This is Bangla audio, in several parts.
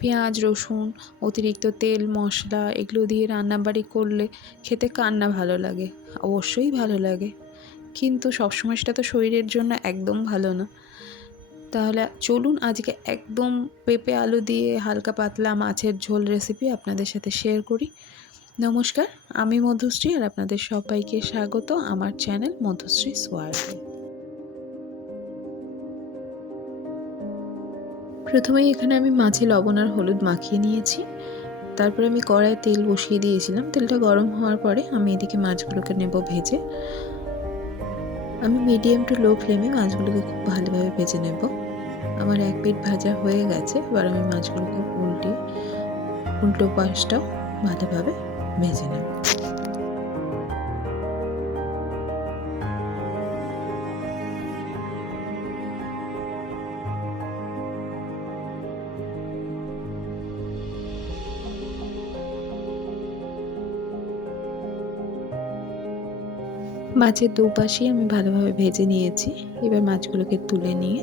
পেঁয়াজ রসুন অতিরিক্ত তেল মশলা এগুলো দিয়ে রান্নাবাড়ি করলে খেতে কার না ভালো লাগে? অবশ্যই ভালো লাগে, কিন্তু সবসময় সেটা তো শরীরের জন্য একদম ভালো না। তাহলে চলুন আজকে একদম পেঁপে আলু দিয়ে হালকা পাতলা মাছের ঝোল রেসিপি আপনাদের সাথে শেয়ার করি। নমস্কার, আমি মধুশ্রী আর আপনাদের সবাইকে স্বাগত আমার চ্যানেল মধুশ্রী সোয়ার্গে। প্রথমেই এখানে আমি মাছে লবণ আর হলুদ মাখিয়ে নিয়েছি। তারপরে আমি কড়াইয়ে তেল বসিয়ে দিয়েছিলাম। তেলটা গরম হওয়ার পরে আমি এদিকে মাছগুলোকে নেব ভেজে। আমি মিডিয়াম টু লো ফ্লেমে মাছগুলোকে খুব ভালোভাবে ভেজে নেব। আমার এক পিঠ ভাজা হয়ে গেছে, এবার আমি মাছগুলোকে উল্টো পাশটাও ভালোভাবে ভেজে নেব। মাছের দুপাশই আমি ভালোভাবে ভেজে নিয়েছি। এবার মাছগুলোকে তুলে নিয়ে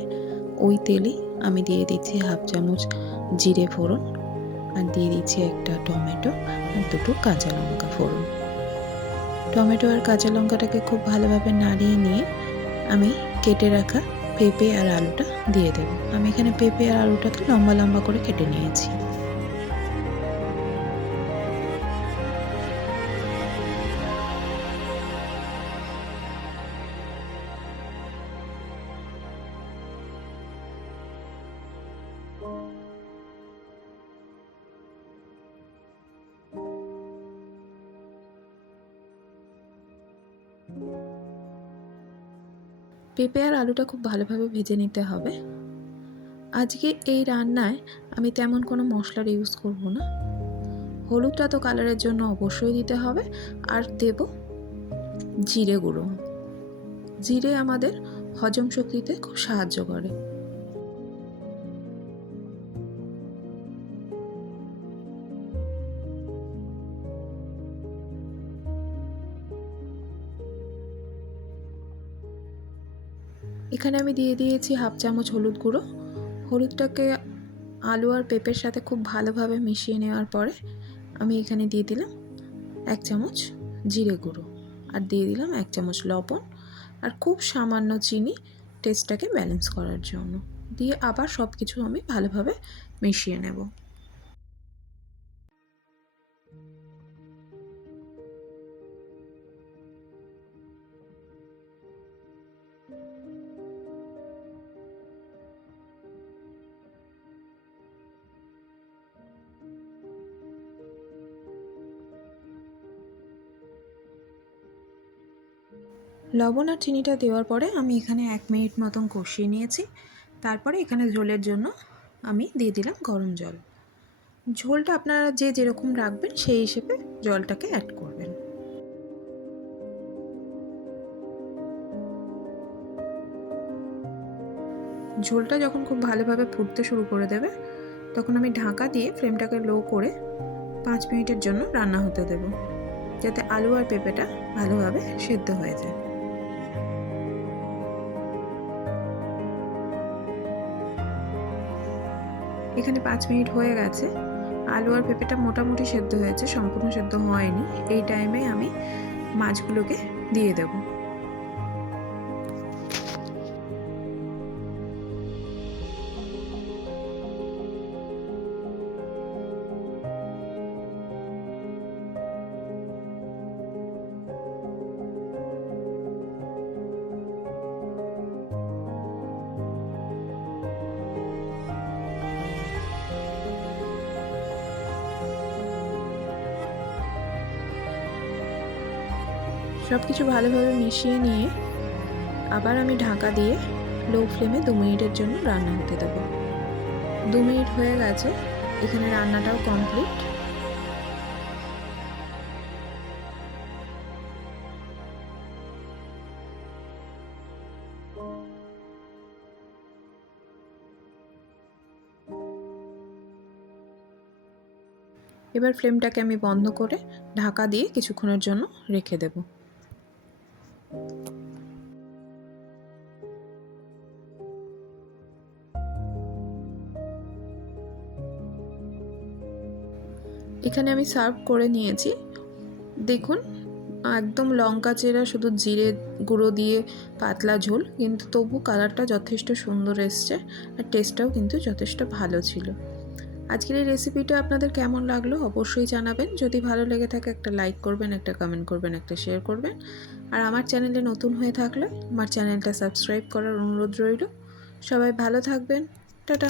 ওই তেলেই আমি দিয়ে দিচ্ছি হাফ চামচ জিরে ফোড়ন, আর দিয়ে দিচ্ছি একটা টমেটো আর দুটো কাঁচা লঙ্কা ফোড়ন। টমেটো আর কাঁচা লঙ্কাটাকে খুব ভালোভাবে নাড়িয়ে নিয়ে আমি কেটে রাখা পেঁপে আর আলুটা দিয়ে দেব। আমি এখানে পেঁপে আর আলুটাকে লম্বা লম্বা করে কেটে নিয়েছি। পেঁপে আর আলুটা খুব ভালোভাবে ভেজে নিতে হবে। আজকে এই রান্নায় আমি তেমন কোনো মশলার ইউজ করব না। হলুদটা তো কালারের জন্য অবশ্যই দিতে হবে, আর দেব জিরে গুঁড়ো। জিরে আমাদের হজম শক্তিতে খুব সাহায্য করে। এখানে আমি দিয়ে দিয়েছি হাফ চামচ হলুদ গুঁড়ো। হলুদটাকে আলু আর পেঁপের সাথে খুব ভালোভাবে মিশিয়ে নেওয়ার পরে আমি এখানে দিয়ে দিলাম এক চামচ জিরে গুঁড়ো, আর দিয়ে দিলাম এক চামচ লবণ, আর খুব সামান্য চিনি টেস্টটাকে ব্যালেন্স করার জন্য। দিয়ে আবার সব কিছু আমি ভালোভাবে মিশিয়ে নেব। লবণ আর চিনিটা দেওয়ার পরে আমি এখানে 1 মিনিট মতন কষিয়ে নিয়েছি। তারপরে এখানে ঝোলের জন্য আমি দিয়ে দিলাম গরম জল। ঝোলটা আপনারা যে যেরকম রাখবেন সেই হিসেবে জলটাকে অ্যাড করবেন। ঝোলটা যখন খুব ভালোভাবে ফুটতে শুরু করে দেবে তখন আমি ঢাকা দিয়ে ফ্লেমটাকে লো করে 5 মিনিটের জন্য রান্না হতে দেব, যাতে আলু আর পেঁপেটা ভালোভাবে সেদ্ধ হয়ে যায়। এখানে 5 মিনিট হয়ে গেছে। আলু আর পেঁপেটা মোটামুটি সেদ্ধ হয়েছে, সম্পূর্ণ সেদ্ধ হয়নি। এই টাইমে আমি মাছগুলোকে দিয়ে দেব। সব কিছু ভালোভাবে মিশিয়ে নিয়ে আবার আমি ঢাকা দিয়ে লো ফ্লেমে 2 মিনিটের জন্য রান্না হতে দেব। 2 মিনিট হয়ে গেছে, এখানে রান্নাটাও কমপ্লিট। এবার ফ্লেমটাকে আমি বন্ধ করে ঢাকা দিয়ে কিছুক্ষণের জন্য রেখে দেব। এখানে আমি সার্ভ করে নিয়েছি। দেখুন একদম লঙ্কা চেরা, শুধু জিরে গুঁড়ো দিয়ে পাতলা ঝোল, কিন্তু তবু কালারটা যথেষ্ট সুন্দর এসছে আর টেস্টটাও কিন্তু যথেষ্ট ভালো ছিল। আজকের এই রেসিপিটা আপনাদের কেমন লাগলো অবশ্যই জানাবেন। যদি ভালো লেগে থাকে একটা লাইক করবেন, একটা কমেন্ট করবেন, একটা শেয়ার করবেন। আর আমার চ্যানেলে নতুন হয়ে থাকলে আমার চ্যানেলটা সাবস্ক্রাইব করার অনুরোধ রইল। সবাই ভালো থাকবেন। টাটা।